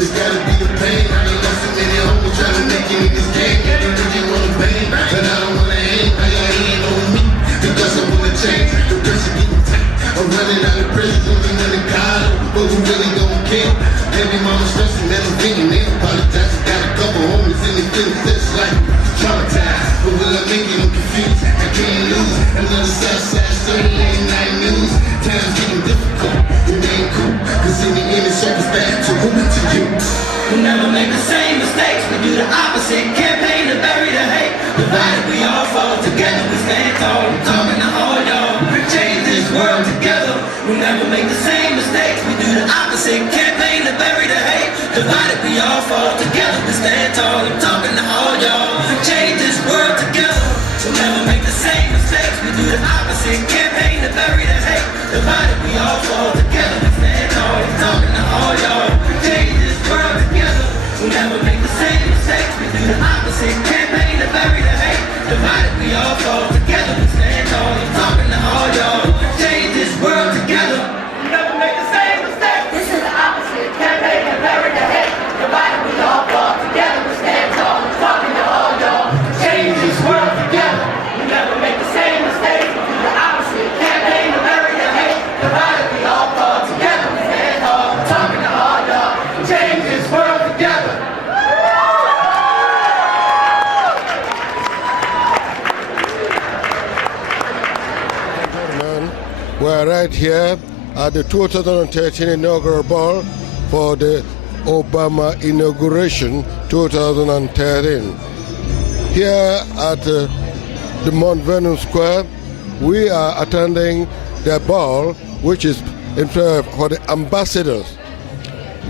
It's gotta be the pain. I ain't got so many homies trying to make it in this game. They really wanna bang, but I don't wanna hang. I ain't on me because I wanna change. The pressure getting tight. I'm running out of pressure, running out of God. But who really gon' care? Baby mama stressing, man, I'm thinking they apologize. Got a couple homies in the feelings that's like traumatized. But will I make it? I'm confused. I can't lose. Another Southside story, late night news. Times getting difficult. It ain't cool. Cause in the end, it circles back to who? To you. We'll never make the same mistakes. We do the opposite. Campaign to bury the hate. Divided, we all fall together. We stand tall. I'm talking to all y'all. We change this world together. We'll never make the same mistakes. We do the opposite. Campaign to bury the hate. Divided, we all fall together. We stand tall. I'm talking to all y'all. We change this world together. We'll never make the same mistakes. We do the opposite. Campaign to bury the hate. Divided, we all fall together. We stand tall. I'm talking to all y'all. We change this world together. We'll never make the same mistakes. We do the opposite. Campaign to bury the hate. Divided, we all fall together. We stand tall. I'm talking to all y'all. We change this world together. We'll never make the same mistakes. This is the opposite. Campaign to bury the hate. Divided, we all fall together. We stand tall. I'm talking to all y'all. Change this world together. We never make the same mistakes. We do the opposite. Campaign to bury the hate. Divided, we all fall together. We stand tall. I'm talking to all y'all. Change this world together. Gentlemen, we're right here at the 2013 inaugural ball for the Obama inauguration 2013. Here at the Mount Vernon Square, we are attending the ball, which is for the ambassadors,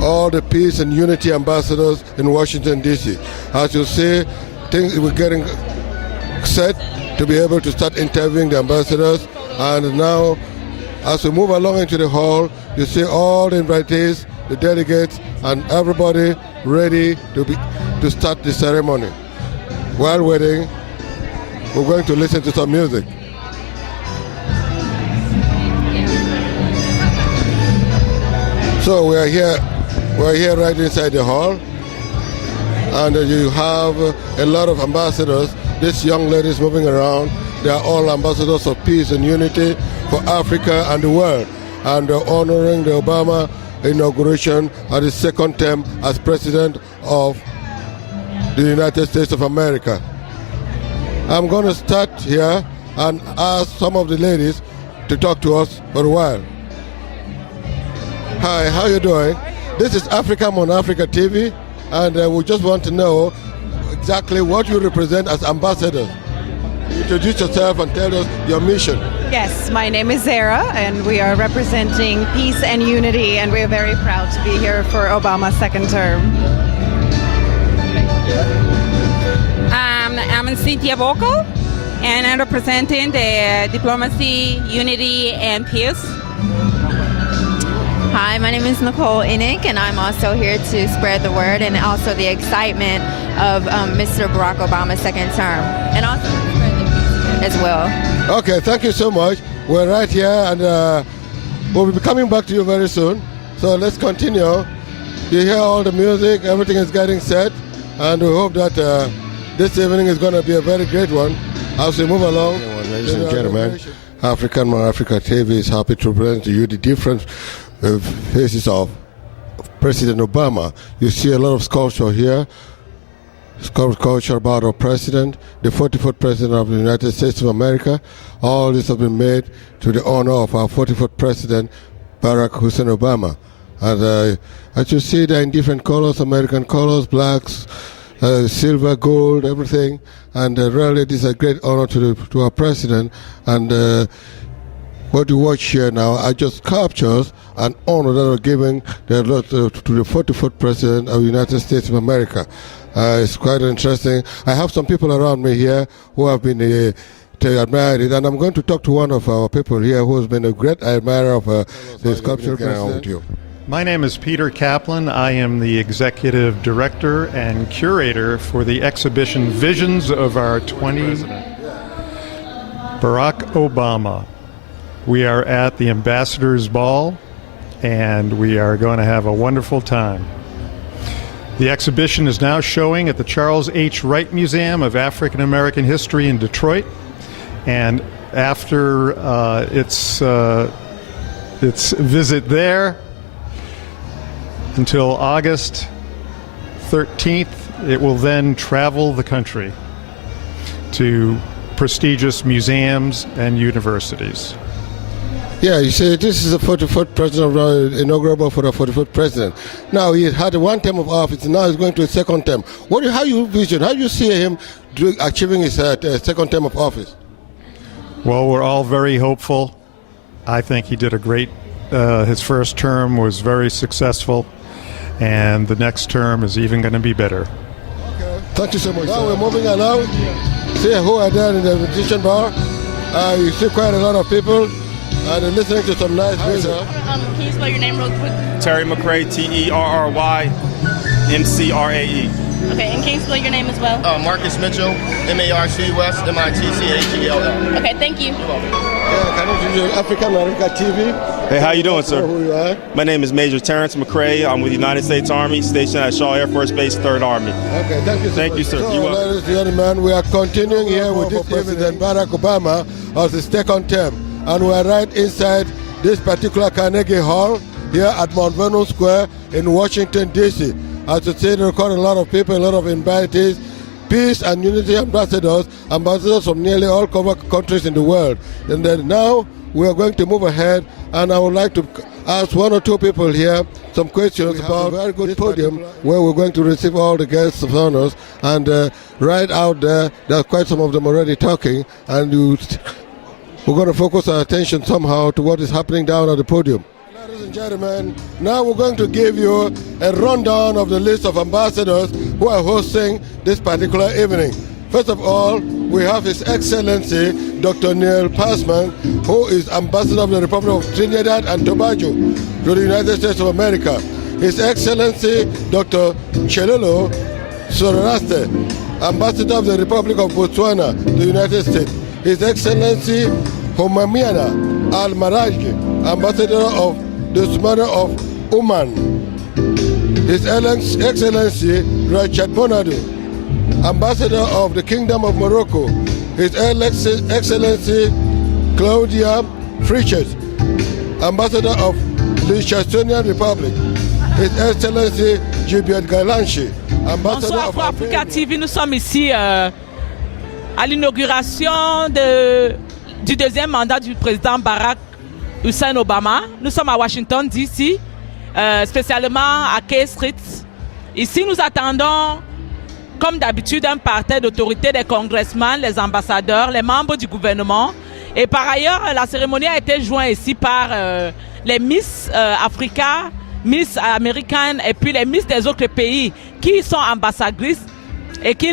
all the peace and unity ambassadors in Washington, D.C. As you see, things were getting set to be able to start interviewing the ambassadors. And now, as we move along into the hall, you see all the invitees, the delegates, and everybody ready to start the ceremony. While waiting, we're going to listen to some music. So we're here right inside the hall, and you have a lot of ambassadors. These young ladies moving around, they are all ambassadors of peace and unity for Africa and the world, and they're honoring the Obama inauguration at his second term as president of the United States of America. I'm going to start here and ask some of the ladies to talk to us for a while. Hi, how you doing? This is Africa on Africa TV, and we just want to know exactly what you represent as ambassadors. Introduce yourself and tell us your mission. Yes, my name is Zara, and we are representing peace and unity, and we are very proud to be here for Obama's second term. I'm Cynthia Vocal, and I'm representing the diplomacy, unity, and peace. Hi, my name is Nicole Innick, and I'm also here to spread the word and also the excitement of Mr. Barack Obama's second term, and also spread the peace as well. Okay, thank you so much. We're right here, and we'll be coming back to you very soon. So let's continue. You hear all the music, everything is getting set, and we hope that this evening is going to be a very great one as we move along. Ladies and gentlemen, African Africa TV is happy to present to you the different faces of President Obama. You see a lot of sculpture here, sculpture about our president, the 44th president of the United States of America. All this has been made to the honor of our 44th president, Barack Hussein Obama. And as you see, they're in different colors, American colors, blacks, silver, gold, everything. And really, this is a great honor to our president. And what you watch here now are just captures and honor that are given to the 44th president of the United States of America. It's quite interesting. I have some people around me here who have been to admire it, and I'm going to talk to one of our people here who has been a great admirer of the sculpture president. My name is Peter Kaplan. I am the executive director and curator for the exhibition Visions of Our 20 Barack Obama. We are at the Ambassador's Ball, and we are going to have a wonderful time. The exhibition is now showing at the Charles H. Wright Museum of African American History in Detroit. And after its visit there until August 13th, it will then travel the country to prestigious museums and universities. Yeah, you see, this is the 44th president, inaugural for the 44th president. Now, he had one term of office, now he's going to his second term. How you vision, how you see him achieving his second term of office? Well, we're all very hopeful. I think he did a great, his first term was very successful, and the next term is even going to be better. Okay. Thank you so much. Now we're moving along. See who are there in the invitation bar. You see quite a lot of people. And listening to some nice music. Can you spell your name real quick? Terry McCrae, Terrymcrae. Okay, and can you spell your name as well? Marcus Mitchell, Marcus Mitchell. Okay, thank you. Yeah, can you do African America TV? Hey, how you doing, sir? Who you are? My name is Major Terrence McCrae. I'm with the United States Army, stationed at Shaw Air Force Base, 3rd Army. Okay, thank you so Thank much. you, sir. So, You're welcome. ladies and gentlemen, we are continuing here with this President Barack Obama of the second term. And we are right inside this particular Carnegie Hall here at Mount Vernon Square in Washington, D.C. As you see, there are a lot of people, a lot of invitees, peace and unity ambassadors from nearly all countries in the world. And then now we are going to move ahead, and I would like to ask one or two people here some questions about a very good podium where we're going to receive all the guests of honors. And right out there are quite some of them already talking, and we're going to focus our attention somehow to what is happening down at the podium. Ladies and gentlemen, now we're going to give you a rundown of the list of ambassadors who are hosting this particular evening. First of all, we have His Excellency Dr. Neil Passman, who is Ambassador of the Republic of Trinidad and Tobago to the United States of America. His Excellency Dr. Chelolo Soraste, Ambassador of the Republic of Botswana to the United States. His Excellency Homamiana Al-Marajgi, Ambassador of the Sultanate of Oman. His Excellency Rachid Bonadu, Ambassador of the Kingdom of Morocco. His Excellency Claudia Frichet, Ambassador of the Liechtenstein Republic. His Excellency Jubiet Galanchi, Ambassador Bonsoir of Africa Albania. TV, nous sommes ici à l'inauguration du deuxième mandat du président Barack Hussein Obama. Nous sommes à Washington, D.C., spécialement à K Street. Ici, nous attendons, comme d'habitude, un parterre d'autorité des congressmen, les ambassadeurs, les membres du gouvernement. Et par ailleurs, la cérémonie a été jointe ici par les Miss Africa, Miss américaines et puis les Miss des autres pays qui sont ambassadrices et qui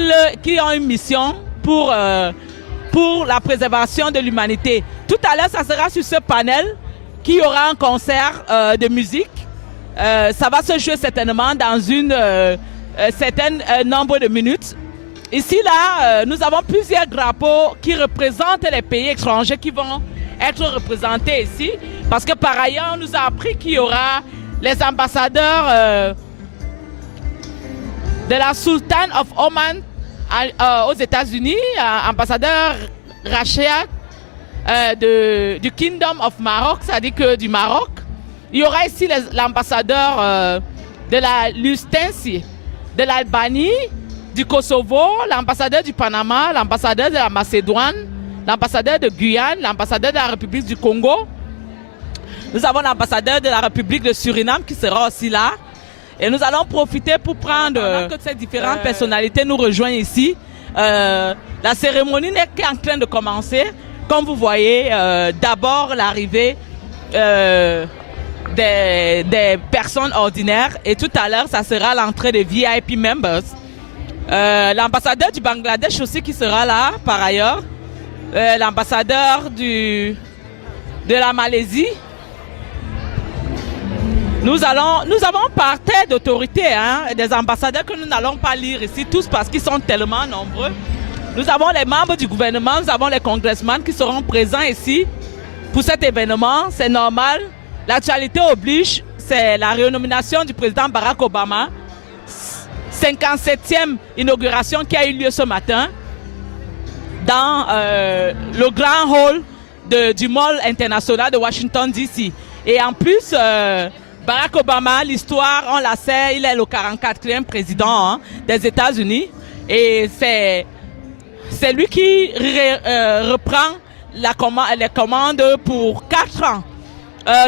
ont une mission pour la préservation de l'humanité. Tout à l'heure, ça sera sur ce panel qu'il y aura un concert de musique. Ça va se jouer certainement dans un certain nombre de minutes. Ici, là, nous avons plusieurs drapeaux qui représentent les pays étrangers qui vont être représentés ici. Parce que par ailleurs, on nous a appris qu'il y aura les ambassadeurs de la Sultan of Oman aux États-Unis, ambassadeur Rachid du Kingdom of Maroc, c'est-à-dire que du Maroc. Il y aura ici l'ambassadeur de la Liechtenstein, de l'Albanie, du Kosovo, l'ambassadeur du Panama, l'ambassadeur de la Macédoine, l'ambassadeur de Guyane, l'ambassadeur de la République du Congo. Nous avons l'ambassadeur de la République de Suriname qui sera aussi là. Et nous allons profiter pour prendre que ces différentes personnalités nous rejoignent ici. La cérémonie n'est qu'en train de commencer. Comme vous voyez, d'abord l'arrivée des personnes ordinaires et tout à l'heure, ça sera l'entrée des VIP members. L'ambassadeur du Bangladesh aussi qui sera là par ailleurs. L'ambassadeur de la Malaisie. Nous avons par terre d'autorité, des ambassadeurs que nous n'allons pas lire ici, tous parce qu'ils sont tellement nombreux. Nous avons les membres du gouvernement, nous avons les congressmen qui seront présents ici pour cet événement. C'est normal, l'actualité oblige, c'est la renomination du président Barack Obama. 57e inauguration qui a eu lieu ce matin dans le grand hall du Mall international de Washington, D.C. Et en plus, Barack Obama, l'histoire, on la sait, il est le 44e président des États-Unis. Et c'est lui qui reprend les commandes pour 4 ans.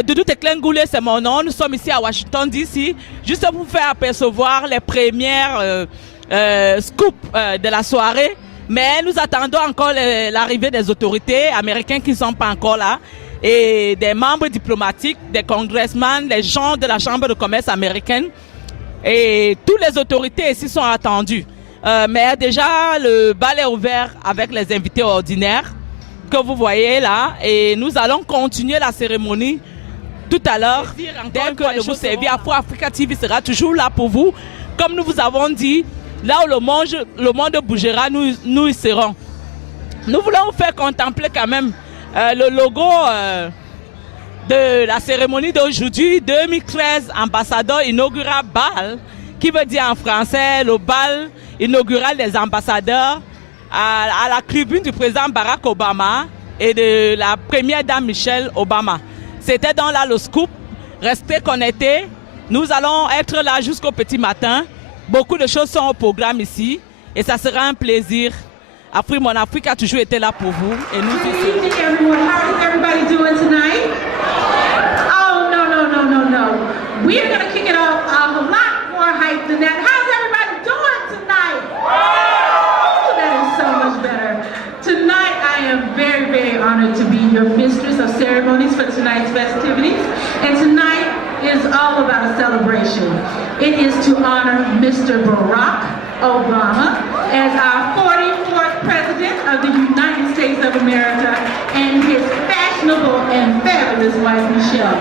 Doudou Teklengoulé, c'est mon nom. Nous sommes ici à Washington, D.C. juste pour vous faire apercevoir les premières scoops de la soirée. Mais nous attendons encore l'arrivée des autorités américaines qui ne sont pas encore là. Et des membres diplomatiques, des congressmen, les gens de la Chambre de commerce américaine. Et toutes les autorités ici sont attendues. Mais déjà, le bal est ouvert avec les invités ordinaires que vous voyez là. Et nous allons continuer la cérémonie tout à l'heure. Dès que le service Afro Africa TV sera toujours là pour vous. Comme nous vous avons dit, là où le monde bougera, nous y serons. Nous voulons vous faire contempler quand même le logo de la cérémonie d'aujourd'hui, 2013 ambassadeur inaugural bal, qui veut dire en français le bal inaugural des ambassadeurs à la tribune du président Barack Obama et de la première dame Michelle Obama. C'était donc là le scoop. Restez connectés. Nous allons être là jusqu'au petit matin. Beaucoup de choses sont au programme ici et ça sera un plaisir. Afrique, mon Afrique a toujours été là pour vous et nous y serons. Good evening, everyone. How is everybody doing tonight? Oh, no. We are going to kick it off a lot more hype than that. How's everybody doing tonight? Oh, that is so much better. Tonight, I am very, very honored to be your mistress of ceremonies for tonight's festivities. And tonight is all about a celebration. It is to honor Mr. Barack Obama as our 44th President of the United States of America and his fashionable and fabulous wife, Michelle.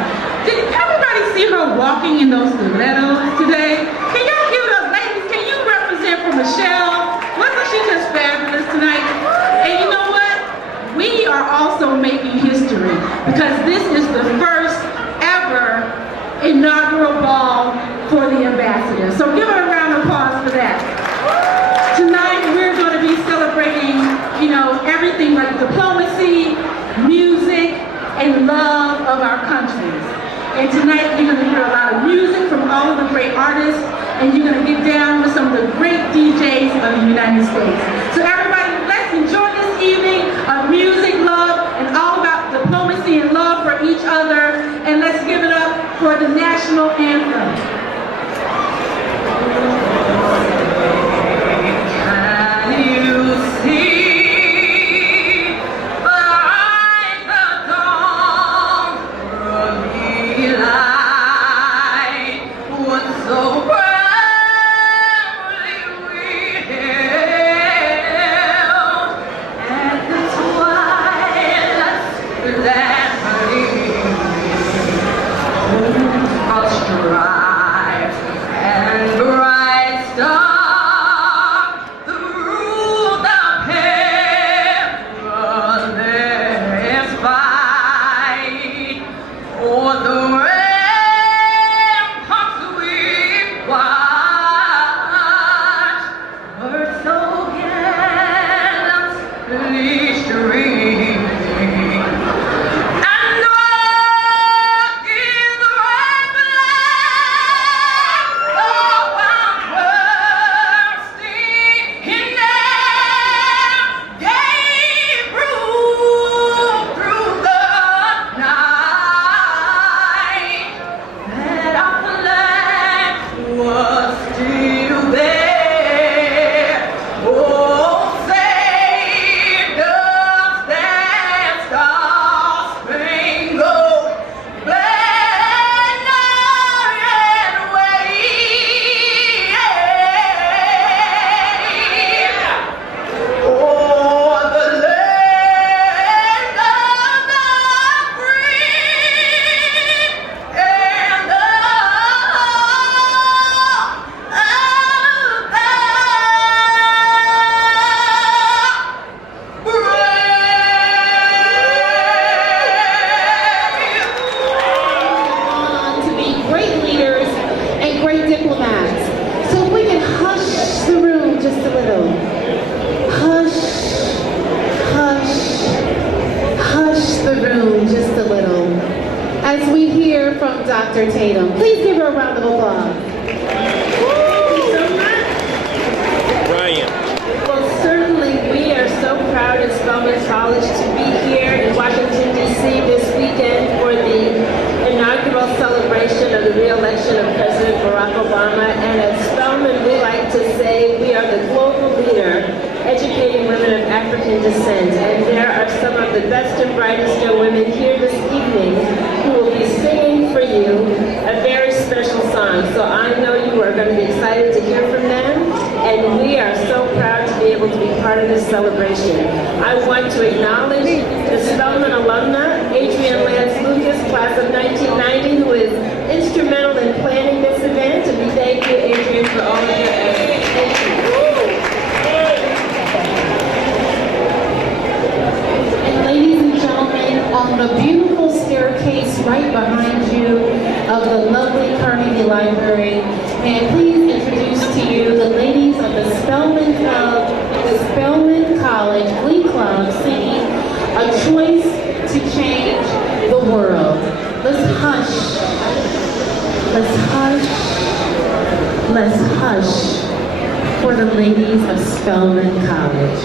Did everybody see her walking in those stilettos today? Can y'all give those ladies, can you represent for Michelle? Wasn't she just fabulous tonight? And you know what? We are also making history because this is the first ever inaugural ball for the ambassador. So give her a round of applause for that. Tonight we're going to be celebrating, everything like diplomacy, music, and love of our countries. And tonight you're going to hear a lot of music from all of the great artists, and you're going to get down with some of the great DJs of the United States. So everybody, let's enjoy this evening of music, love, and all about diplomacy and love for each other. And let's give it up for the national anthem. just a little. Hush, hush, hush the room just a little. As we hear from Dr. Tatum. Please give her a round of applause. Brian. Well, certainly we are so proud at Spelman College to be here in Washington, D.C. this weekend for the inaugural celebration of the re-election of President Barack Obama. And at Spelman, we like to say we are the global leader educating women of African descent. And there are some of the best and brightest young women here this evening who will be singing for you a very special song. So I know you are going to be excited to hear from them. And we are so proud to be able to be part of this celebration. I want to acknowledge the Spelman alumna, Adrienne Lance Lucas, class of 1990, who is instrumental in planning this event. And we thank you, Adrienne, for all of your efforts. Thank you. And ladies and gentlemen, on the beautiful staircase right behind you of the lovely Carnegie Library, may I please introduce to you the ladies of the Spelman College Glee Club singing A Choice to Change the World. Let's hush. Let's hush. Let's hush for the ladies of Spelman College.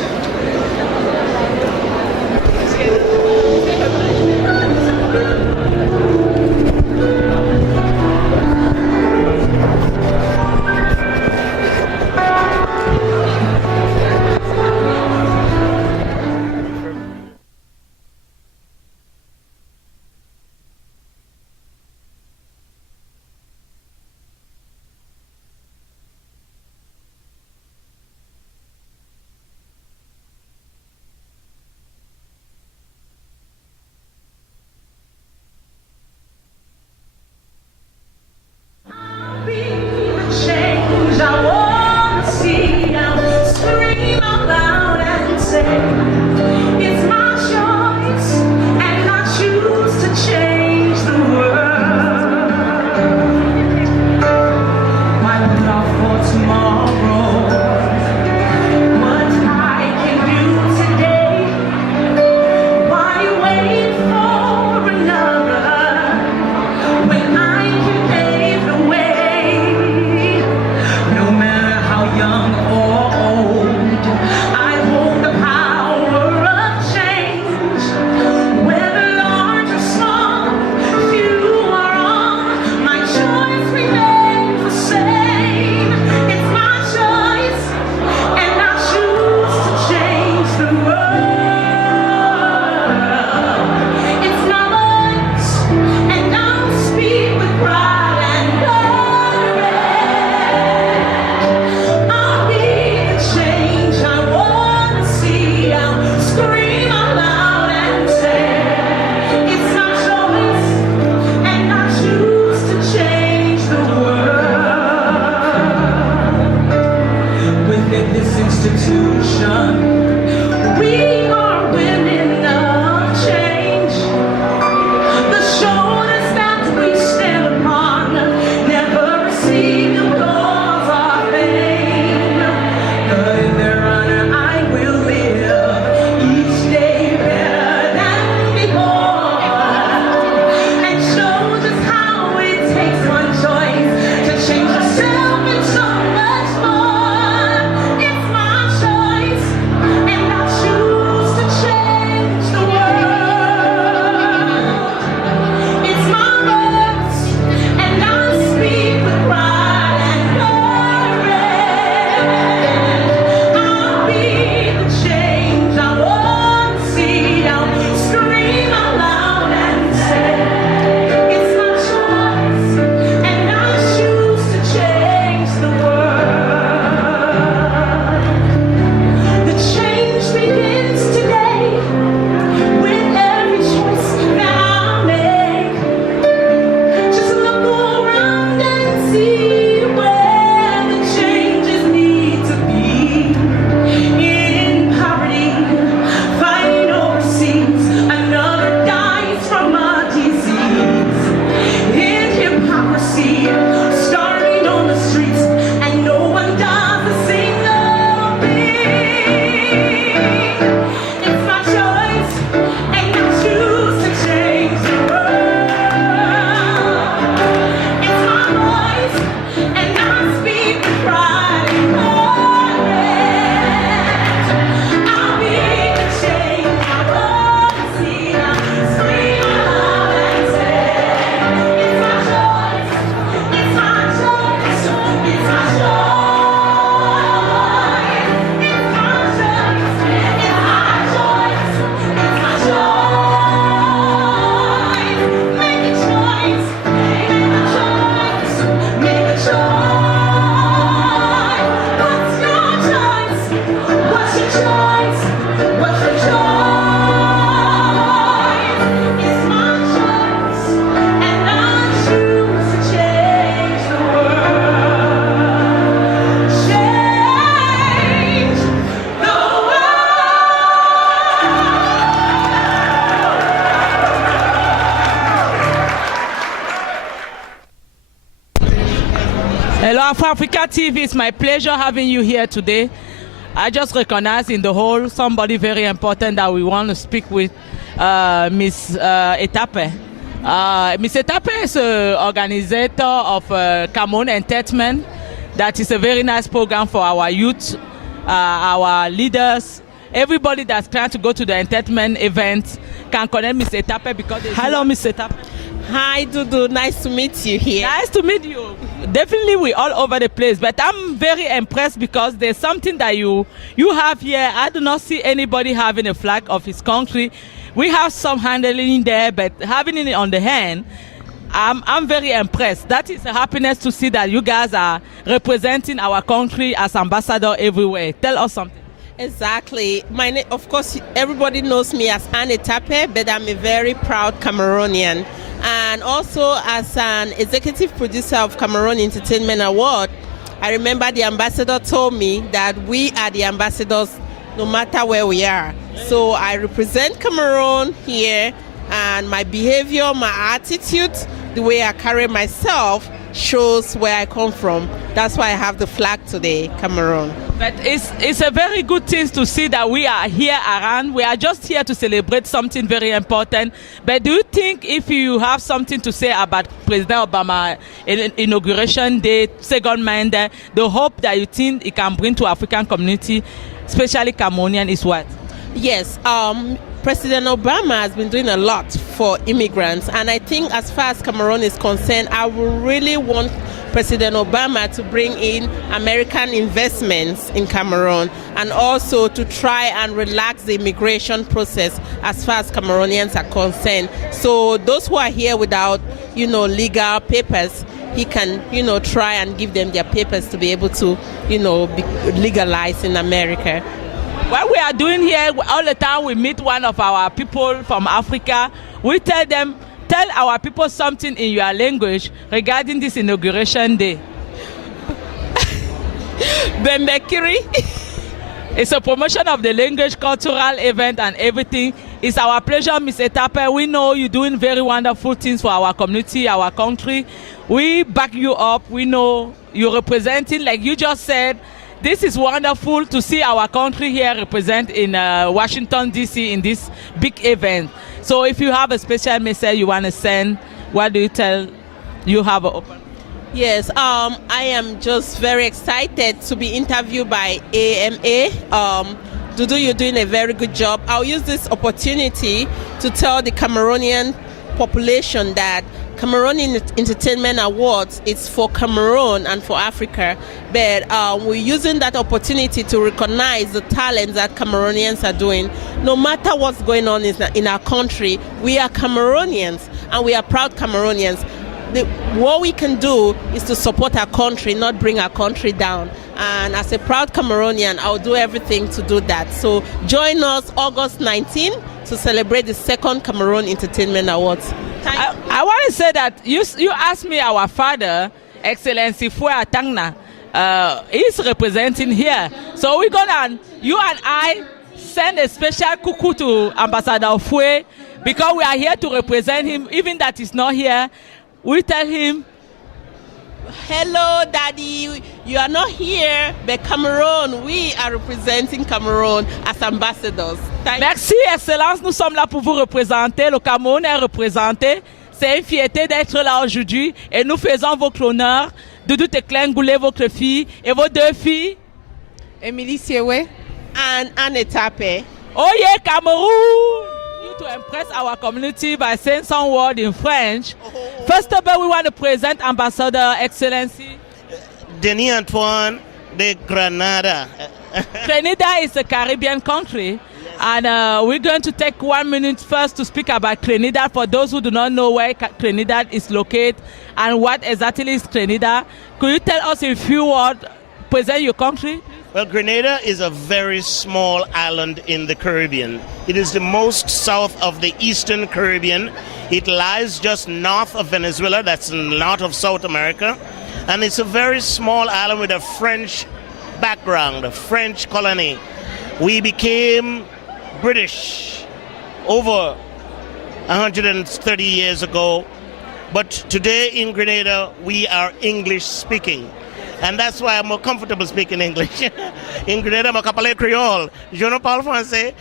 Change I wanna see, I'll scream out loud and say, it's my choice, and I choose to change the world. Why put off for tomorrow what I can do today? Why wait for another when I can pave the way? No matter how young or old, I hold the power For Africa TV, it's my pleasure having you here today. I just recognize in the whole somebody very important that we want to speak with, Miss Etape. Miss Etape is an organizer of Cameroon Entertainment. That is a very nice program for our youth, our leaders, everybody that's trying to go to the entertainment event can connect Miss Etape because. Hello, Miss Etape. Hi, Dudu. Nice to meet you here. Nice to meet you. Definitely, we're all over the place, but I'm very impressed because there's something that you have here. I do not see anybody having a flag of his country. We have some handling there, but having it on the hand, I'm very impressed. That is a happiness to see that you guys are representing our country as ambassador everywhere. Tell us something. Exactly. Of course, everybody knows me as Anne Etape, but I'm a very proud Cameroonian. And also as an executive producer of Cameroon Entertainment Award, I remember the ambassador told me that we are the ambassadors no matter where we are. So I represent Cameroon here, and my behavior, my attitude, the way I carry myself shows where I come from. That's why I have the flag today, Cameroon. But it's a very good thing to see that we are here around. We are just here to celebrate something very important. But do you think if you have something to say about President Obama inauguration day, second Monday, the hope that you think it can bring to African community, especially Cameroonian, is what? Yes. President Obama has been doing a lot for immigrants, and I think as far as Cameroon is concerned, I would really want President Obama to bring in American investments in Cameroon, and also to try and relax the immigration process as far as Cameroonians are concerned. So those who are here without, legal papers, he can, try and give them their papers to be able to, be legalized in America. What we are doing here, all the time we meet one of our people from Africa, we tell our people something in your language regarding this inauguration day. Bembekiri. It's a promotion of the language, cultural event, and everything. It's our pleasure, Ms. Etape. We know you're doing very wonderful things for our community, our country. We back you up. We know you're representing, like you just said. This is wonderful to see our country here represent in Washington, D.C. in this big event. So if you have a special message you want to send, what do you tell? You have an open. Yes, I am just very excited to be interviewed by AMA. Dudu, you're doing a very good job. I'll use this opportunity to tell the Cameroonian population that Cameroon Entertainment Awards is for Cameroon and for Africa, but we're using that opportunity to recognize the talents that Cameroonians are doing. No matter what's going on in our country, we are Cameroonians, and we are proud Cameroonians. What we can do is to support our country, not bring our country down. And as a proud Cameroonian, I'll do everything to do that. So join us August 19 to celebrate the second Cameroon Entertainment Awards. I want to say that you asked me our father, Excellency Fue Atangna, is representing here. So we're gonna, you and I, send a special cuckoo to Ambassador Fue because we are here to represent him, even that he's not here. We tell him, hello, Daddy. You are not here, but Cameroon, we are representing Cameroon as ambassadors. Merci, Excellence. Nous sommes là pour vous représenter. Le Cameroun est représenté. C'est une fierté d'être là aujourd'hui. Et nous faisons votre honneur. Doudou Teklengoulé, votre fille. Et vos deux filles. Emily Siewe and Anne Etape. Oh yeah, Cameroon! To impress our community by saying some word in French. First of all, we want to present Ambassador Excellency Denis Antoine de Grenada. Grenada is a Caribbean country, and we're going to take 1 minute first to speak about Grenada for those who do not know where Grenada is located and what exactly is Grenada. Could you tell us in a few words, present your country? Well, Grenada is a very small island in the Caribbean. It is the most south of the Eastern Caribbean. It lies just north of Venezuela, that's north of South America. And it's a very small island with a French background, a French colony. We became British over 130 years ago. But today in Grenada, we are English speaking. And that's why I'm more comfortable speaking English. In Grenada, I'm a parler Creole. Je ne parle français.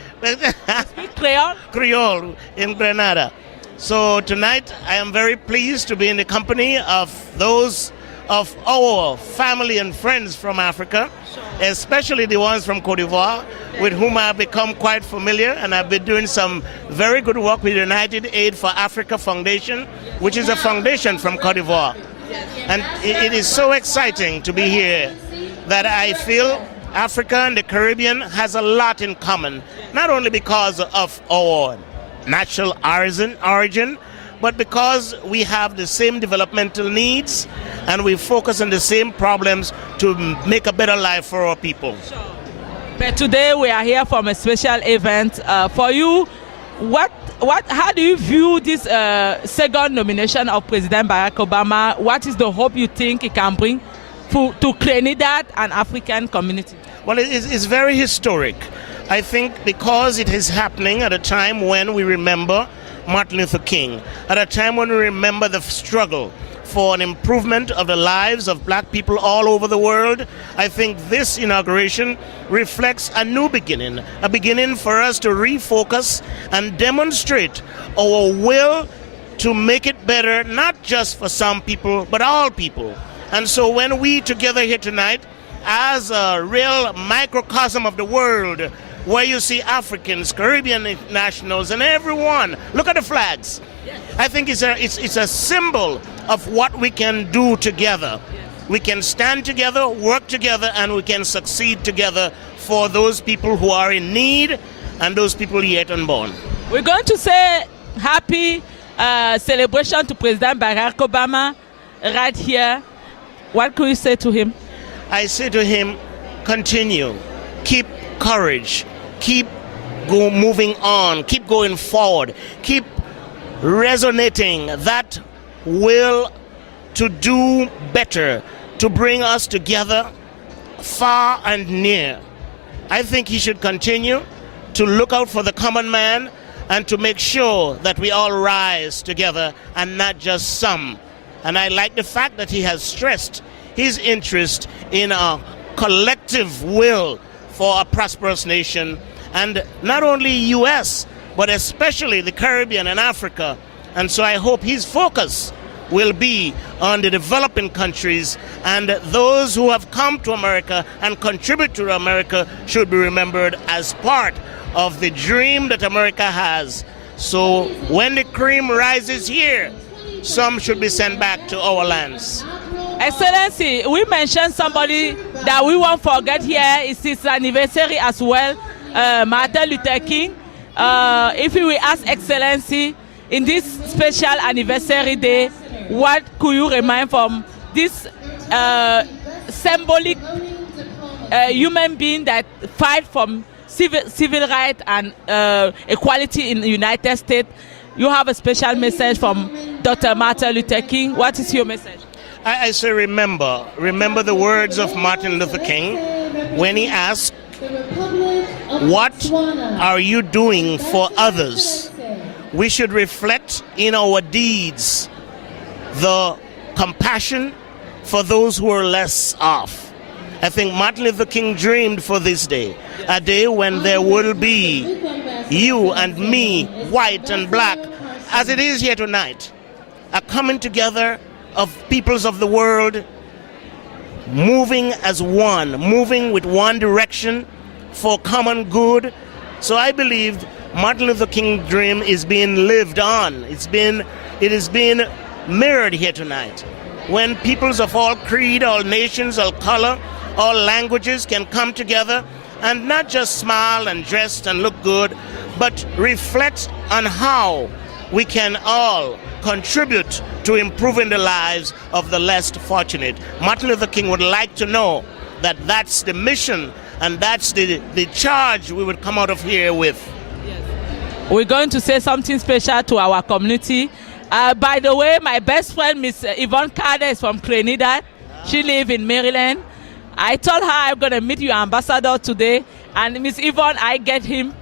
Speak Creole? Creole in Grenada. So tonight, I am very pleased to be in the company of those of our family and friends from Africa, especially the ones from Cote d'Ivoire, with whom I've become quite familiar, and I've been doing some very good work with United Aid for Africa Foundation, which is a foundation from Cote d'Ivoire. And it is so exciting to be here that I feel Africa and the Caribbean has a lot in common, not only because of our natural origin, but because we have the same developmental needs and we focus on the same problems to make a better life for our people. But today we are here from a special event. For you, how do you view this second nomination of President Barack Obama? What is the hope you think it can bring to Trinidad and African community? Well, it's very historic. I think because it is happening at a time when we remember Martin Luther King, at a time when we remember the struggle for an improvement of the lives of black people all over the world. I think this inauguration reflects a new beginning, a beginning for us to refocus and demonstrate our will to make it better, not just for some people, but all people. And so when we together here tonight, as a real microcosm of the world, where you see Africans, Caribbean nationals, and everyone. Look at the flags. I think it's a symbol of what we can do together. We can stand together, work together, and we can succeed together for those people who are in need and those people yet unborn. We're going to say happy celebration to President Barack Obama right here. What could you say to him? I say to him, continue, keep courage, keep moving on, keep going forward, keep resonating that will to do better, to bring us together far and near. I think he should continue to look out for the common man and to make sure that we all rise together and not just some. And I like the fact that he has stressed his interest in a collective will for a prosperous nation, and not only U.S., but especially the Caribbean and Africa. And so I hope his focus will be on the developing countries, and those who have come to America and contribute to America should be remembered as part of the dream that America has. So when the cream rises here, some should be sent back to our lands. Excellency, we mentioned somebody that we won't forget here. It's his anniversary as well, Martin Luther King. If we ask Excellency, in this special anniversary day, what could you remind from this symbolic human being that fight from civil rights and equality in the United States? You have a special message from Dr. Martin Luther King. What is your message? I say remember the words of Martin Luther King when he asked, what are you doing for others? We should reflect in our deeds the compassion for those who are less off. I think Martin Luther King dreamed for this day, a day when there will be you and me, white and black, as it is here tonight, a coming together of peoples of the world, moving as one, moving with one direction for common good. So I believe Martin Luther King's dream is being lived on. It is being mirrored here tonight. When peoples of all creed, all nations, all color, all languages can come together and not just smile and dress and look good, but reflect on how we can all contribute to improving the lives of the less fortunate. Martin Luther King would like to know that that's the mission and that's the charge we would come out of here with. Yes. We're going to say something special to our community. By the way, my best friend, Miss Yvonne Carter, is from Trinidad. She lives in Maryland. I told her I'm going to meet your ambassador today, and Miss Yvonne, I get him,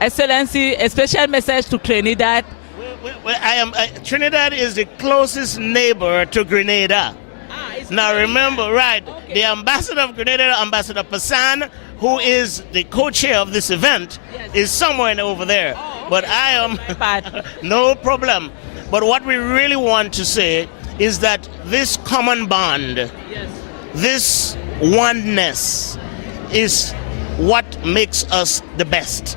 Excellency, a special message to Trinidad. Trinidad is the closest neighbor to Grenada. Now remember, right, the ambassador of Grenada, Ambassador Passan, who is the co-chair of this event, is somewhere over there. But I am, no problem. But what we really want to say is that this common bond, this oneness is what makes us the best.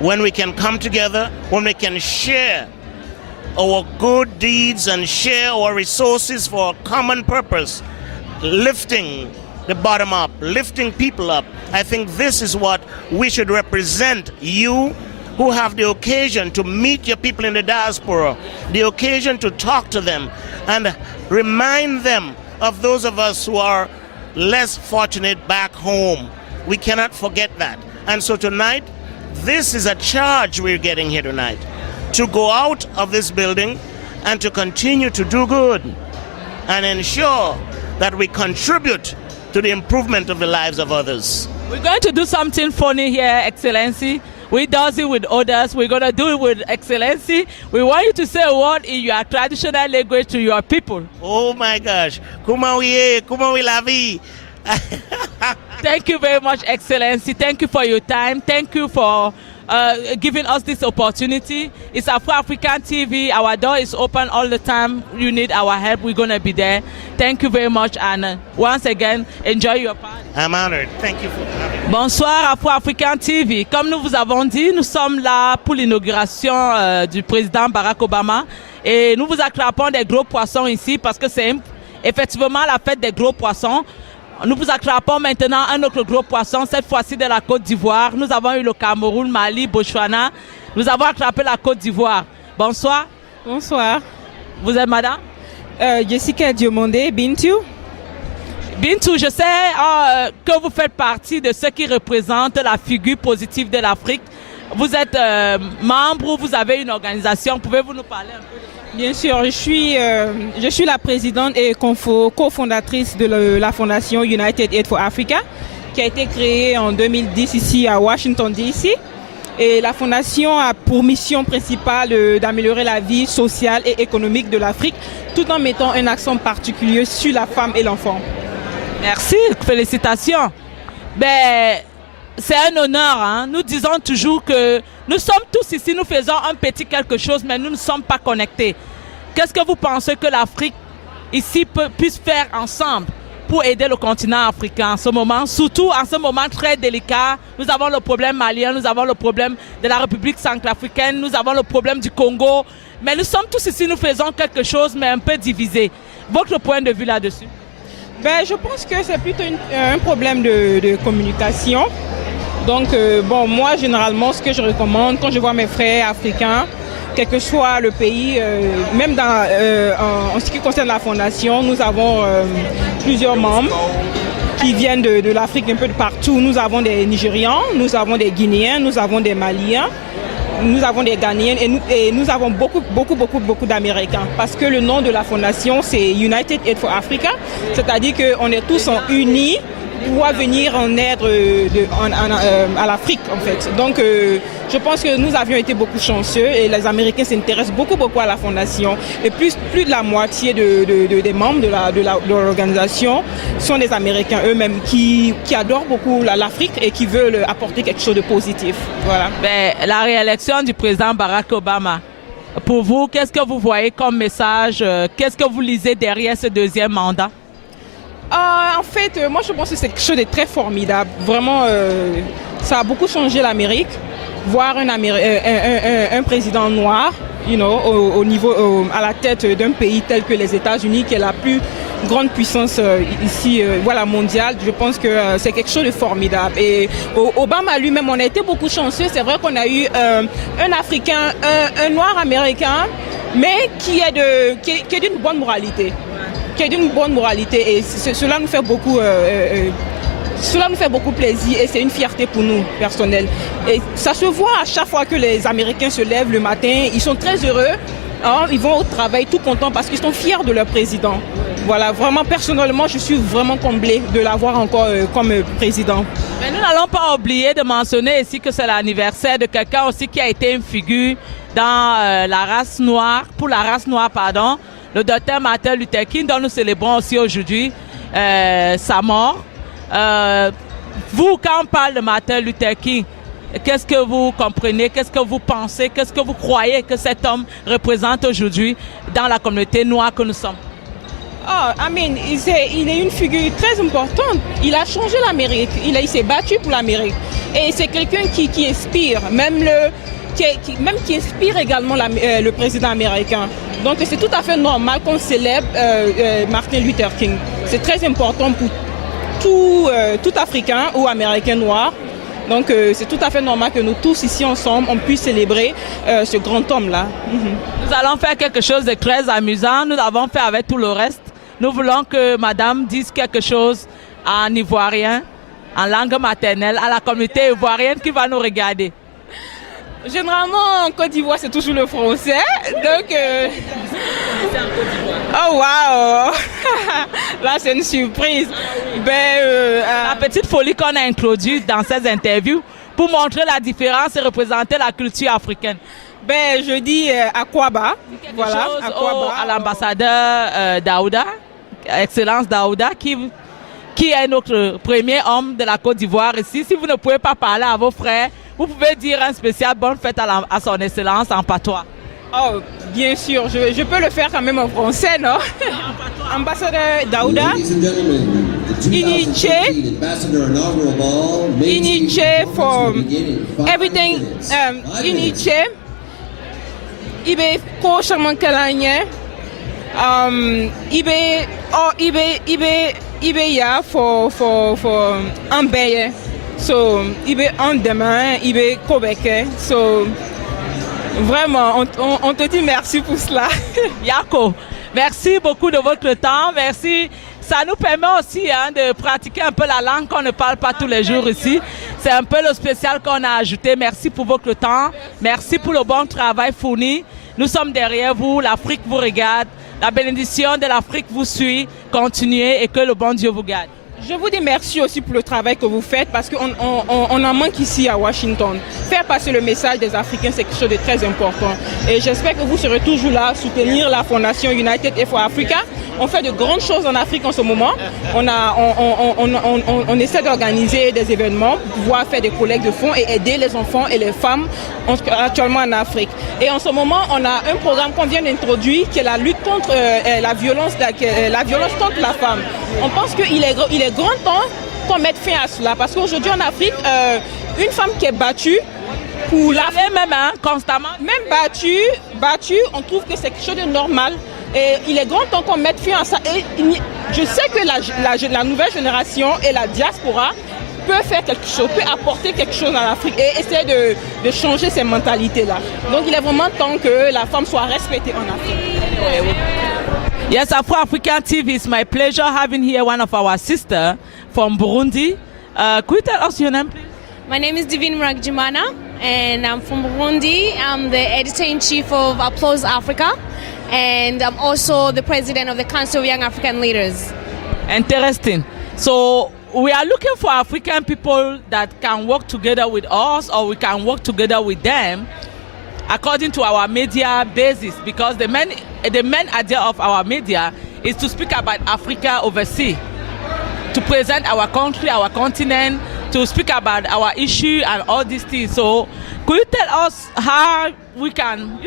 When we can come together, when we can share our good deeds and share our resources for a common purpose, lifting the bottom up, lifting people up. I think this is what we should represent. You who have the occasion to meet your people in the diaspora, the occasion to talk to them and remind them of those of us who are less fortunate back home. We cannot forget that. And so tonight, this is a charge we're getting here tonight, to go out of this building and to continue to do good and ensure that we contribute to the improvement of the lives of others. We're going to do something funny here, Excellency. We do it with others. We're going to do it with Excellency. We want you to say a word in your traditional language to your people. Oh my gosh. Comment la vie? Thank you very much, Excellency. Thank you for your time. Thank you for giving us this opportunity. It's Afro-African TV. Our door is open all the time. You need our help. We're going to be there. Thank you very much. And once again, enjoy your party. I'm honored. Thank you for coming. Bonsoir, Afro-African TV. Comme nous vous avons dit, nous sommes là pour l'inauguration du président Barack Obama. Et nous vous acclamons des gros poissons ici parce que c'est effectivement la fête des gros poissons. Nous vous attrapons maintenant un autre gros poisson, cette fois-ci de la Côte d'Ivoire. Nous avons eu le Cameroun, Mali, Botswana. Nous avons attrapé la Côte d'Ivoire. Bonsoir. Bonsoir. Vous êtes madame? Jessica Diomondé, Bintou. Bintou, je sais que vous faites partie de ceux qui représentent la figure positive de l'Afrique. Vous êtes membre, vous avez une organisation. Pouvez-vous nous parler un peu de ça? Bien sûr, je suis la présidente et cofondatrice de la fondation United Aid for Africa, qui a été créée en 2010 ici à Washington DC. Et la fondation a pour mission principale d'améliorer la vie sociale et économique de l'Afrique, tout en mettant un accent particulier sur la femme et l'enfant. Merci, félicitations. Ben, c'est un honneur, hein? Nous disons toujours que nous sommes tous ici, nous faisons un petit quelque chose, mais nous ne sommes pas connectés. Qu'est-ce que vous pensez que l'Afrique ici puisse faire ensemble pour aider le continent africain en ce moment, surtout en ce moment très délicat? Nous avons le problème malien, nous avons le problème de la République centrafricaine, nous avons le problème du Congo, mais nous sommes tous ici, nous faisons quelque chose, mais un peu divisé. Votre point de vue là-dessus? Ben, je pense que c'est plutôt un problème de communication. Donc, bon, moi, généralement, ce que je recommande quand je vois mes frères africains, quel que soit le pays, même en ce qui concerne la fondation, nous avons plusieurs membres qui viennent de l'Afrique un peu de partout. Nous avons des Nigérians, nous avons des Guinéens, nous avons des Maliens, nous avons des Ghanéens et nous avons beaucoup d'Américains. Parce que le nom de la fondation, c'est United Aid for Africa, c'est-à-dire qu'on est tous unis pour venir en aide à l'Afrique, en fait. Donc, je pense que nous avions été beaucoup chanceux et les Américains s'intéressent beaucoup à la fondation. Et plus de la moitié des membres de l'organisation sont des Américains eux-mêmes qui adorent beaucoup l'Afrique et qui veulent apporter quelque chose de positif. Voilà. Ben, la réélection du président Barack Obama, pour vous, qu'est-ce que vous voyez comme message? Qu'est-ce que vous lisez derrière ce deuxième mandat? En fait, moi je pense que c'est quelque chose de très formidable. Vraiment, ça a beaucoup changé l'Amérique. Voir un président noir, à la tête d'un pays tel que les États-Unis, qui est la plus grande puissance ici, mondiale, je pense que c'est quelque chose de formidable. Et Obama lui-même, on a été beaucoup chanceux. C'est vrai qu'on a eu un Africain, un noir américain, mais qui est d'une bonne moralité. Et cela nous fait beaucoup plaisir et c'est une fierté pour nous personnelle. Et ça se voit à chaque fois que les Américains se lèvent le matin, ils sont très heureux, hein, ils vont au travail tout contents parce qu'ils sont fiers de leur président. Voilà, vraiment personnellement, je suis vraiment comblée de l'avoir encore comme président. Mais nous n'allons pas oublier de mentionner ici que c'est l'anniversaire de quelqu'un aussi qui a été une figure dans la race noire, le docteur Martin Luther King, dont nous célébrons aussi aujourd'hui. sa mort. Vous, quand on parle de Martin Luther King, qu'est-ce que vous comprenez, qu'est-ce que vous pensez, qu'est-ce que vous croyez que cet homme représente aujourd'hui dans la communauté noire que nous sommes? Oh, I mean, il est une figure très importante. Il a changé l'Amérique. Il s'est battu pour l'Amérique. Et c'est quelqu'un qui inspire, qui inspire également le président américain. Donc c'est tout à fait normal qu'on célèbre Martin Luther King. C'est très important pour tout Africain ou Américain noir. Donc c'est tout à fait normal que nous tous ici ensemble, on puisse célébrer ce grand homme-là. Nous allons faire quelque chose de très amusant. Nous l'avons fait avec tout le reste. Nous voulons que madame dise quelque chose en ivoirien, en langue maternelle, à la communauté ivoirienne qui va nous regarder. Généralement, en Côte d'Ivoire, c'est toujours le français. Donc, oh wow! Là, c'est une surprise. La petite folie qu'on a introduite dans ces interviews pour montrer la différence et représenter la culture africaine. Je dis Akwaba. Voilà, Akwaba. À l'ambassadeur Daouda, Excellence Daouda, qui est notre premier homme de la Côte d'Ivoire ici. Si vous ne pouvez pas parler à vos frères, vous pouvez dire un spécial bonne fête à son excellence en patois. Oh, bien sûr, je peux le faire quand même en français, non? Ambassadeur Daouda, Iniche for everything, Iniche, Ibe Koshaman Kalanye, Ibe ya for Ambeye. So, il est en demain, il est Kobeke. So, vraiment, on te dit merci pour cela. Yako, merci beaucoup de votre temps. Merci. Ça nous permet aussi de pratiquer un peu la langue qu'on ne parle pas tous les jours ici. C'est un peu le spécial qu'on a ajouté. Merci pour votre temps. Merci pour le bon travail fourni. Nous sommes derrière vous. L'Afrique vous regarde. La bénédiction de l'Afrique vous suit. Continuez et que le bon Dieu vous garde. Je vous dis merci aussi pour le travail que vous faites parce qu'on en manque ici à Washington. Faire passer le message des Africains, c'est quelque chose de très important. Et j'espère que vous serez toujours là, soutenir la fondation United for Africa. On fait de grandes choses en Afrique en ce moment. On essaie d'organiser des événements pour pouvoir faire des collectes de fonds et aider les enfants et les femmes actuellement en Afrique. Et en ce moment, on a un programme qu'on vient d'introduire qui est la lutte contre la violence contre la femme. On pense qu'il est grand temps qu'on mette fin à cela parce qu'aujourd'hui en Afrique, une femme qui est battue pour la même constamment, même battue, on trouve que c'est quelque chose de normal. Et il est grand temps qu'on mette fin à ça. Et je sais que la nouvelle génération et la diaspora peut faire quelque chose, peut apporter quelque chose à l'Afrique et essayer de changer ces mentalités-là. Donc il est vraiment temps que la femme soit respectée en Afrique. Yes, Afro-African TV, it's my pleasure having here one of our sisters from Burundi. Could you tell us your name, please? My name is Divine Muragijimana, and I'm from Burundi. I'm the editor-in-chief of Applause Africa, and I'm also the president of the Council of Young African Leaders. Interesting. So we are looking for African people that can work together with us, or we can work together with them according to our media basis, because the main idea of our media is to speak about Africa overseas, to present our country, our continent, to speak about our issue and all these things. So could you tell us how we can,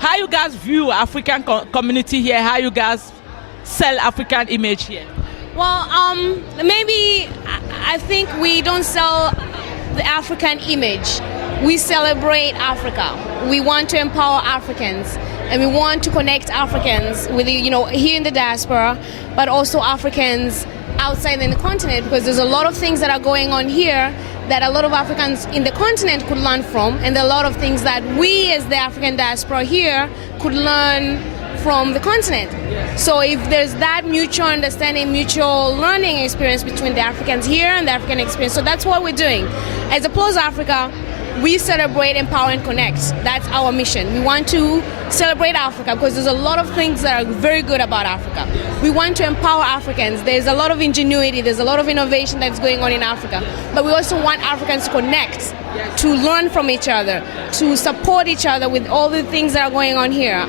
how you guys view African community here, how you guys sell African image here? Well, maybe I think we don't sell the African image. We celebrate Africa. We want to empower Africans, and we want to connect Africans with, here in the diaspora, but also Africans outside in the continent, because there's a lot of things that are going on here that a lot of Africans in the continent could learn from, and there are a lot of things that we as the African diaspora here could learn from the continent. So if there's that mutual understanding, mutual learning experience between the Africans here and the African experience, so that's what we're doing. As Applause Africa, we celebrate, empower, and connect. That's our mission. We want to celebrate Africa because there's a lot of things that are very good about Africa. We want to empower Africans. There's a lot of ingenuity, there's a lot of innovation that's going on in Africa. But we also want Africans to connect, to learn from each other, to support each other with all the things that are going on here.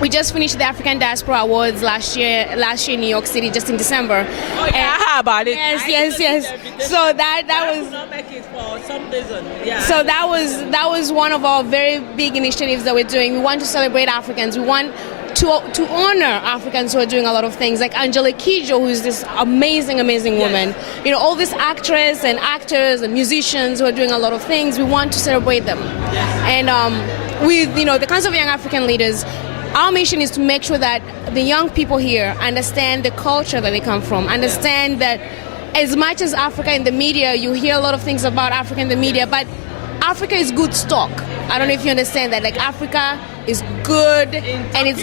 We just finished the African Diaspora Awards last year in New York City, just in December. Oh yeah, I heard about it. Yes. So that was. Not make it for some reason. Yeah. So that was one of our very big initiatives that we're doing. We want to celebrate Africans. We want to honor Africans who are doing a lot of things, like Angelique Kidjo, who's this amazing woman. You know, all these actresses and actors and musicians who are doing a lot of things. We want to celebrate them. And with the Council of Young African Leaders, our mission is to make sure that the young people here understand the culture that they come from, understand that as much as Africa in the media, you hear a lot of things about Africa in the media, but Africa is good stock. I don't know if you understand that. Like, Africa is good, and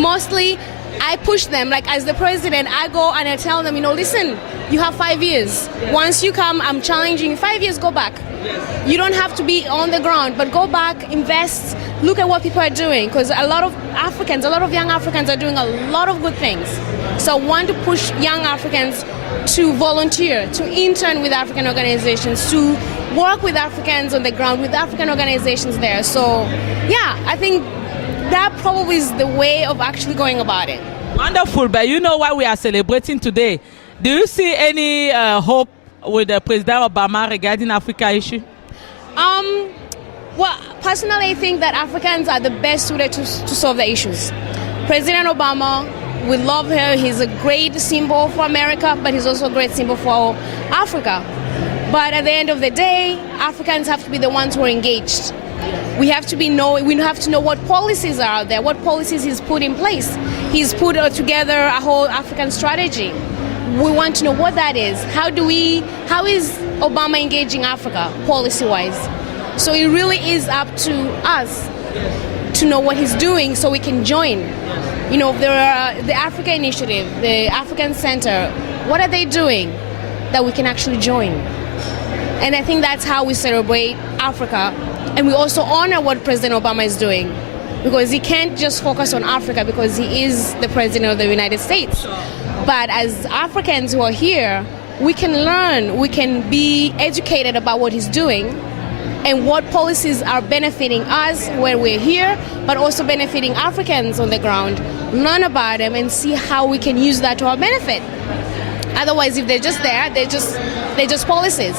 mostly I push them. Like, as the president, I go and I tell them, listen, you have 5 years. Once you come, I'm challenging you. 5 years, go back. You don't have to be on the ground, but go back, invest, look at what people are doing, because a lot of young Africans are doing a lot of good things. So I want to push young Africans to volunteer, to intern with African organizations, to work with Africans on the ground, with African organizations there. So yeah, I think that probably is the way of actually going about it. Wonderful, but you know what we are celebrating today? Do you see any hope with President Obama regarding Africa issue? Well, personally, I think that Africans are the best suited to solve the issues. President Obama, we love him. He's a great symbol for America, but he's also a great symbol for Africa. But at the end of the day, Africans have to be the ones who are engaged. We have to know what policies are out there, what policies he's put in place. He's put together a whole African strategy. We want to know what that is. How is Obama engaging Africa policy-wise? So it really is up to us to know what he's doing so we can join. There are the Africa Initiative, the African Center. What are they doing that we can actually join? And I think that's how we celebrate Africa. And we also honor what President Obama is doing, because he can't just focus on Africa because he is the President of the United States. But as Africans who are here, we can learn, we can be educated about what he's doing and what policies are benefiting us when we're here, but also benefiting Africans on the ground. Learn about them and see how we can use that to our benefit. Otherwise, if they're just there, they're just policies.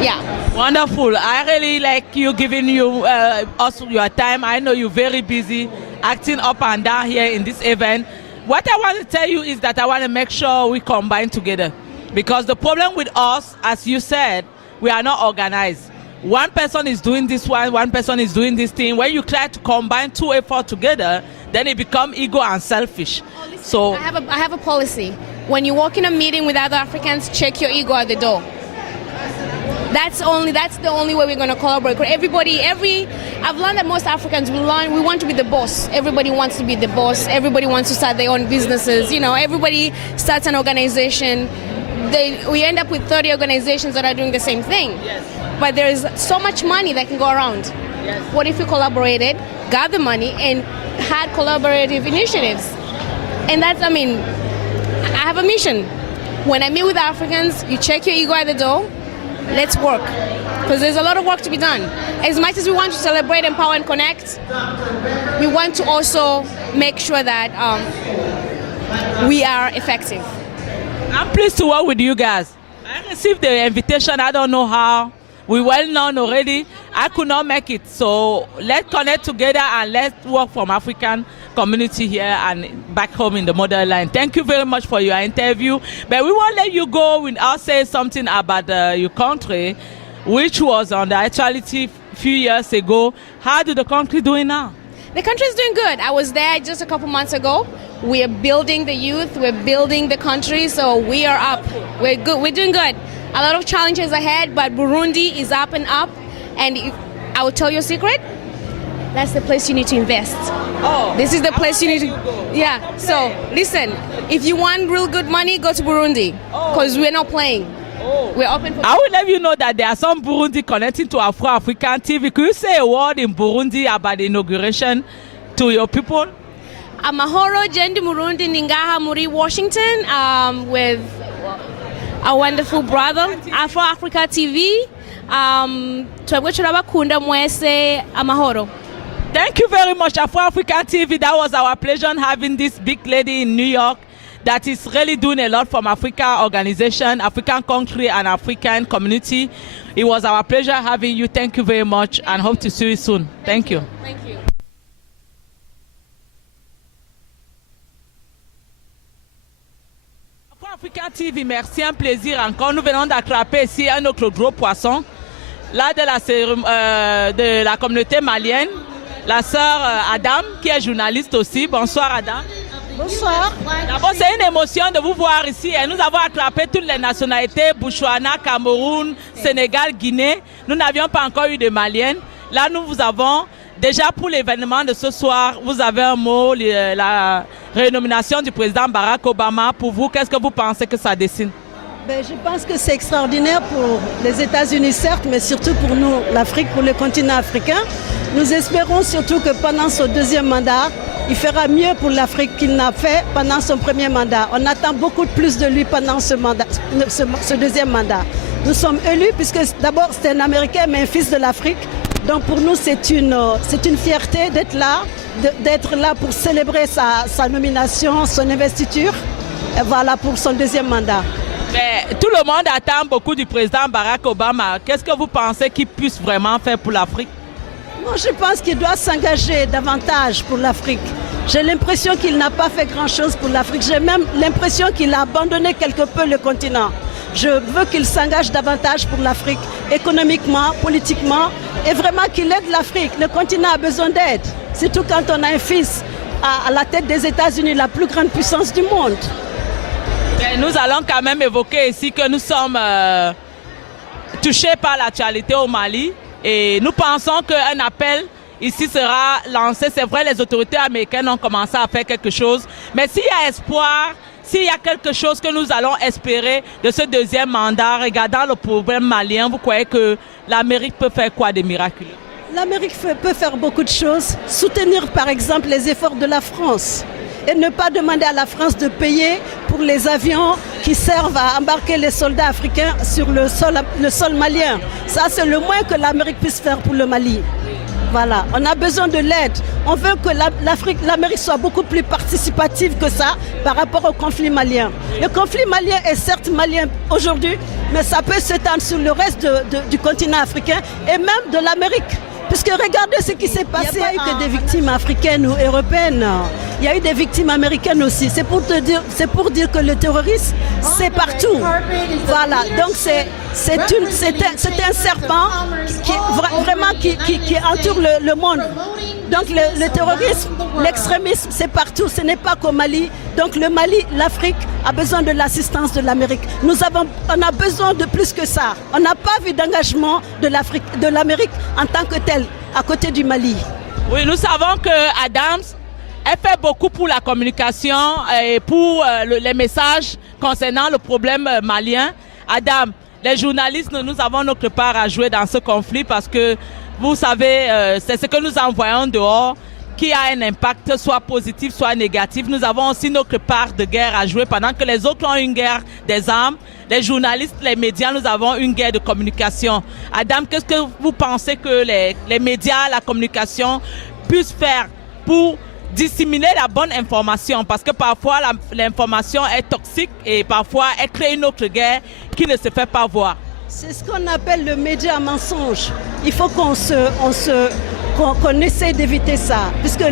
Yeah. Wonderful. I really like you giving us your time. I know you're very busy acting up and down here in this event. What I want to tell you is that I want to make sure we combine together, because the problem with us, as you said, we are not organized. One person is doing this one person is doing this thing. When you try to combine two efforts together, then it becomes ego and selfish. So I have a policy. When you walk in a meeting with other Africans, check your ego at the door. That's the only way we're going to collaborate. I've learned that most Africans, we want to be the boss. Everybody wants to be the boss. Everybody wants to start their own businesses. Everybody starts an organization. We end up with 30 organizations that are doing the same thing. Yes. But there is so much money that can go around. Yes. What if we collaborated, got the money, and had collaborative initiatives? And I have a mission. When I meet with Africans, you check your ego at the door. Let's work, because there's a lot of work to be done. As much as we want to celebrate, empower, and connect, we want to also make sure that we are effective. I'm pleased to work with you guys. I received the invitation. I don't know how. We well known already. I could not make it. So let's connect together and let's work from African community here and back home in the motherland. Thank you very much for your interview. But we won't let you go without saying something about your country, which was on the actuality a few years ago. How do the country doing now? The country is doing good. I was there just a couple months ago. We are building the youth. We're building the country. So we are up. We're good. We're doing good. A lot of challenges ahead, but Burundi is up and up. And I will tell you a secret. That's the place you need to invest. Oh, this is the place you need to. Yeah. Okay. So listen, if you want real good money, go to Burundi, because we're not playing. Oh. We're open for. I will let you know that there are some Burundi connecting to Afro-African TV. Could you say a word in Burundi about the inauguration to your people? Amahoro Jendi Murundi Ningaha Muri Washington with our wonderful brother, Afro-Africa TV. Twebwe turabakunda mwese amahoro. Thank you very much, Afro African TV. That was our pleasure having this big lady in New York that is really doing a lot from Africa organization, African country, and African community. It was our pleasure having you. Thank you very much, and hope to see you soon. Thank you. Thank you. Africa TV, merci, un plaisir encore. Nous venons d'attraper ici un autre gros poisson, là de la communauté malienne, la sœur Adam, qui est journaliste aussi. Bonsoir Adam. Bonsoir. D'abord, c'est une émotion de vous voir ici. Et nous avons attrapé toutes les nationalités, Botswana, Cameroun, Sénégal, Guinée. Nous n'avions pas encore eu de Maliennes. Là, nous vous avons. Déjà pour l'événement de ce soir, vous avez un mot, la rénomination du président Barack Obama. Pour vous, qu'est-ce que vous pensez que ça dessine? Je pense que c'est extraordinaire pour les États-Unis, certes, mais surtout pour nous, l'Afrique, pour le continent africain. Nous espérons surtout que pendant son deuxième mandat, il fera mieux pour l'Afrique qu'il n'a fait pendant son premier mandat. On attend beaucoup plus de lui pendant ce deuxième mandat. Nous sommes élus puisque d'abord c'est un Américain, mais un fils de l'Afrique. Donc pour nous, c'est une fierté d'être là pour célébrer sa nomination, son investiture, et voilà, pour son deuxième mandat. Mais tout le monde attend beaucoup du président Barack Obama. Qu'est-ce que vous pensez qu'il puisse vraiment faire pour l'Afrique? Moi, je pense qu'il doit s'engager davantage pour l'Afrique. J'ai l'impression qu'il n'a pas fait grand-chose pour l'Afrique. J'ai même l'impression qu'il a abandonné quelque peu le continent. Je veux qu'il s'engage davantage pour l'Afrique, économiquement, politiquement, et vraiment qu'il aide l'Afrique. Le continent a besoin d'aide, surtout quand on a un fils à la tête des États-Unis, la plus grande puissance du monde. Mais nous allons quand même évoquer ici que nous sommes touchés par l'actualité au Mali et nous pensons qu'un appel ici sera lancé. C'est vrai, les autorités américaines ont commencé à faire quelque chose, mais s'il y a espoir, s'il y a quelque chose que nous allons espérer de ce deuxième mandat, regardant le problème malien, vous croyez que l'Amérique peut faire quoi de miraculeux? L'Amérique peut faire beaucoup de choses. Soutenir par exemple les efforts de la France et ne pas demander à la France de payer pour les avions qui servent à embarquer les soldats africains sur le sol malien. Ça, c'est le moins que l'Amérique puisse faire pour le Mali. Voilà, on a besoin de l'aide. On veut que l'Amérique soit beaucoup plus participative que ça par rapport au conflit malien. Le conflit malien est certes malien aujourd'hui, mais ça peut s'étendre sur le reste du continent africain et même de l'Amérique. Puisque regardez ce qui s'est passé. Il n'y a pas eu que des victimes africaines ou européennes. Il y a eu des victimes américaines aussi. C'est pour dire que le terrorisme, c'est partout. Voilà, donc c'est un serpent qui entoure le monde. Donc le terrorisme, l'extrémisme, c'est partout. Ce n'est pas qu'au Mali. Donc le Mali, l'Afrique a besoin de l'assistance de l'Amérique. On a besoin de plus que ça. On n'a pas vu d'engagement de l'Amérique en tant que tel à côté du Mali. Oui, nous savons que Adams, elle fait beaucoup pour la communication et pour les messages concernant le problème malien. Adam, les journalistes, nous avons notre part à jouer dans ce conflit parce que vous savez, c'est ce que nous envoyons dehors qui a un impact soit positif, soit négatif. Nous avons aussi notre part de guerre à jouer pendant que les autres ont une guerre des armes. Les journalistes, les médias, nous avons une guerre de communication. Adam, qu'est-ce que vous pensez que les médias, la communication puissent faire pour disséminer la bonne information? Parce que parfois, l'information est toxique et parfois, elle crée une autre guerre qui ne se fait pas voir. C'est ce qu'on appelle le média mensonge. Il faut qu'on essaie d'éviter ça. Puisque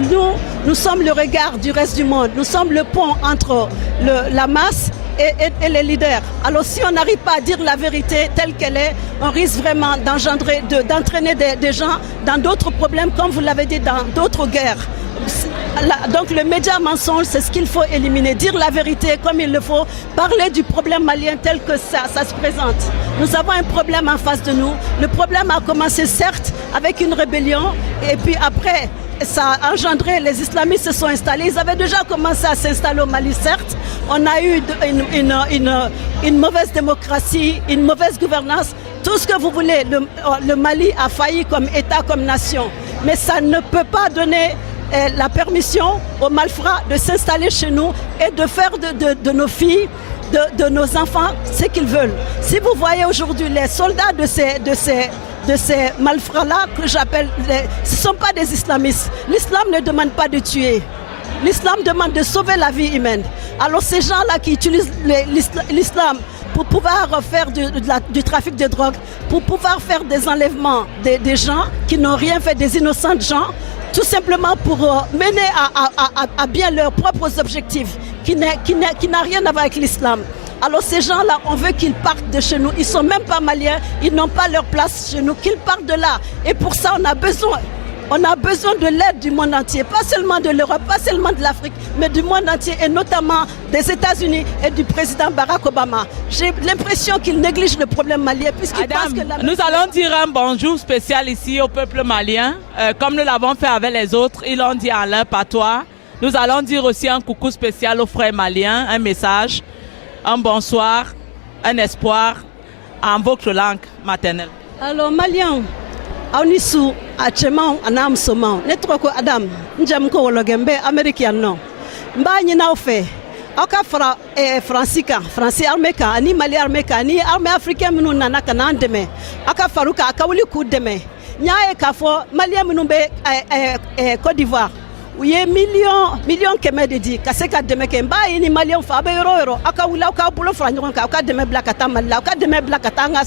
nous sommes le regard du reste du monde. Nous sommes le pont entre la masse et les leaders. Alors si on n'arrive pas à dire la vérité telle qu'elle est, on risque vraiment d'entraîner des gens dans d'autres problèmes, comme vous l'avez dit, dans d'autres guerres. Donc le média mensonge, c'est ce qu'il faut éliminer. Dire la vérité comme il le faut, parler du problème malien tel que ça se présente. Nous avons un problème en face de nous. Le problème a commencé certes avec une rébellion et puis après ça a engendré, les islamistes se sont installés. Ils avaient déjà commencé à s'installer au Mali, certes. On a eu une mauvaise démocratie, une mauvaise gouvernance. Tout ce que vous voulez, le Mali a failli comme État, comme nation. Mais ça ne peut pas donner la permission aux malfrats de s'installer chez nous et de faire de nos filles, de nos enfants, ce qu'ils veulent. Si vous voyez aujourd'hui les soldats de de ces malfrats-là que j'appelle... Ce ne sont pas des islamistes. L'islam ne demande pas de tuer. L'islam demande de sauver la vie humaine. Alors ces gens-là qui utilisent l'islam pour pouvoir faire du trafic de drogue, pour pouvoir faire des enlèvements des gens qui n'ont rien fait, des innocents gens, tout simplement pour mener à bien leurs propres objectifs, qui n'a rien à voir avec l'islam. Alors ces gens-là, on veut qu'ils partent de chez nous. Ils ne sont même pas maliens, ils n'ont pas leur place chez nous, qu'ils partent de là. Et pour ça, on a besoin de l'aide du monde entier, pas seulement de l'Europe, pas seulement de l'Afrique, mais du monde entier et notamment des États-Unis et du président Barack Obama. J'ai l'impression qu'il néglige le problème malien puisqu'il pense que nous allons dire un bonjour spécial ici au peuple malien, comme nous l'avons fait avec les autres. Ils l'ont dit en leur patois. Nous allons dire aussi un coucou spécial aux frères maliens, un message, un bonsoir, un espoir en votre langue maternelle. Alors Malien, Aunisu, Achemau, Anam Somau, Netroko Adam, Njamko Wologembe, American no. Mbani Naufe, Aka Francica, Franci Armeka, Ani Mali Armeka, Ani Arme Africain Munanaka Nandeme, Aka Faruka, Akawuli Kudeme, Nyae Kafo, Malia Munumbe, Côte d'Ivoire. Oui, millions kɛmɛ de di ka se ka dɛmɛ kɛ n b'a ye ni maliyɛnw fɛ a bɛ yɔrɔ o yɔrɔ aw ka wuli aw k'aw bolo fara ɲɔgɔn kan aw ka dɛmɛ bila ka taa Mali la aw ka dɛmɛ bila ka taa an ka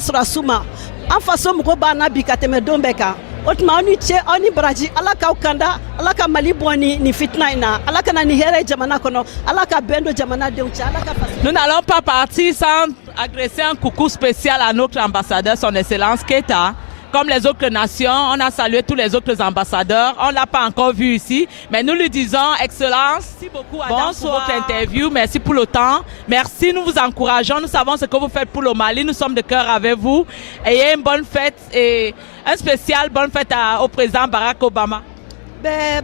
sɔrɔdasiw ma an faso mɔgɔw b'an na bi ka tɛmɛ don bɛɛ kan o tuma aw ni ce aw ni baraji Ala k'aw kanda Ala ka Mali bɔ ni fitina in na Ala kana ni hɛrɛ jamana kɔnɔ Ala ka bɛn don jamanadenw cɛ Ala ka Nous n'allons pas partir sans adresser un coucou spécial à notre ambassadeur, son Excellence Keita. Comme les autres nations, on a salué tous les autres ambassadeurs. On ne l'a pas encore vu ici, mais nous lui disons, Excellence, merci beaucoup Adam pour votre interview, merci pour le temps. Merci, nous vous encourageons. Nous savons ce que vous faites pour le Mali. Nous sommes de cœur avec vous. Ayez une bonne fête et un spécial bonne fête au président Barack Obama.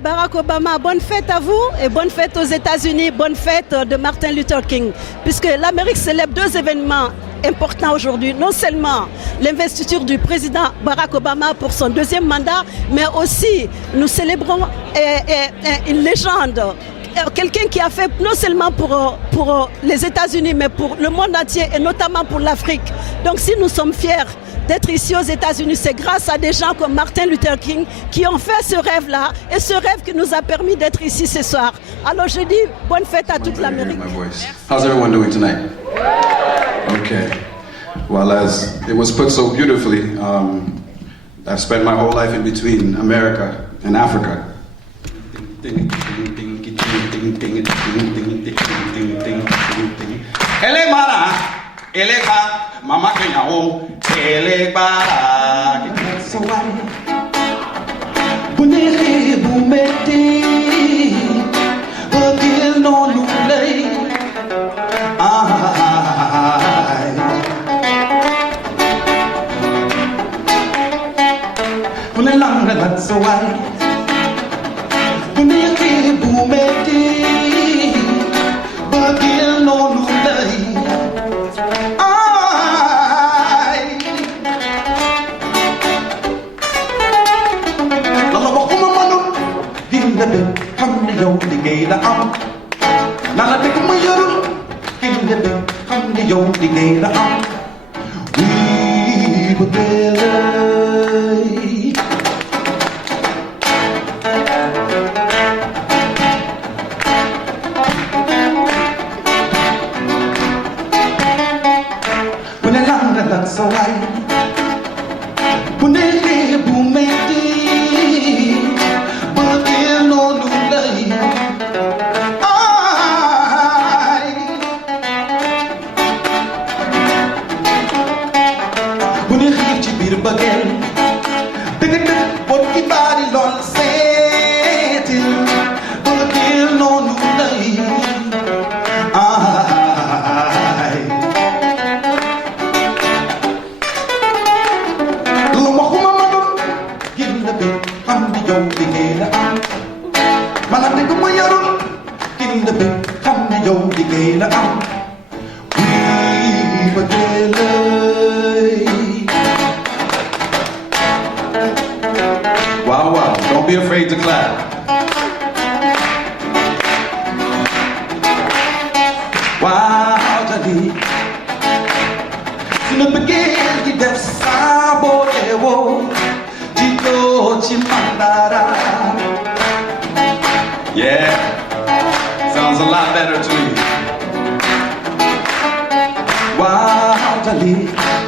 Barack Obama, bonne fête à vous et bonne fête aux États-Unis, bonne fête de Martin Luther King, puisque l'Amérique célèbre deux événements importants aujourd'hui, non seulement l'investiture du président Barack Obama pour son deuxième mandat, mais aussi nous célébrons une légende, quelqu'un qui a fait non seulement pour les États-Unis, mais pour le monde entier et notamment pour l'Afrique. Donc si nous sommes fiers d'être ici aux États-Unis, c'est grâce à des gens comme Martin Luther King qui ont fait ce rêve-là et ce rêve qui nous a permis d'être ici ce soir. Alors je dis bonne fête à toute l'Amérique. How's everyone doing tonight? Okay. Well, as it was put so beautifully, I've spent my whole life in between America and Africa. Ele mara, ele ka, mama kenya o, ele bara. So buniri bumeti, agil no lulei. Bunelanga that's so why. Buniri bumeti, agil no lulei. So wow, wow, don't be afraid to clap. Wow, Jadi. lu bëggeel gi def saa boo teewoo jiitoo ci mandara. Yeah, sounds a lot better to me. Wow, Dali.